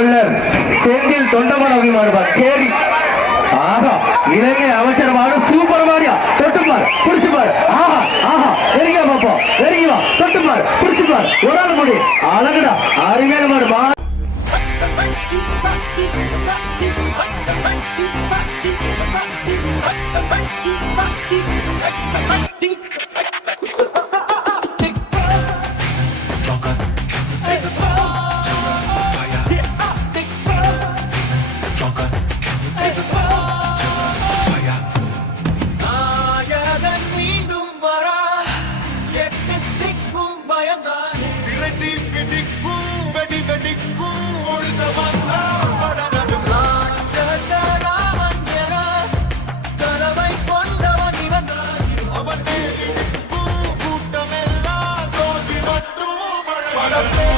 காவலர் செந்தில் தொண்டமன் மாடுபார் சரி ஆஹா இலங்கை அவசரமான சூப்பர் மாரியா தொட்டு புடிச்சுப்பார் ஆஹா ஆஹா எரிங்க பாப்போம் எரிங்க வா புடிச்சுப்பார் ஒரு ஆள் முடி அழகுடா அருமையான மாடு மா தீ பிடிக்கும் வெடி வெடிக்கும் ஒழுத வந்தால் படநடும் ராட்சசராமன் என கனவை கொண்டவன் இவன். அவன் கூட்டமெல்லாம் தோல்வி மட்டும் படப்பே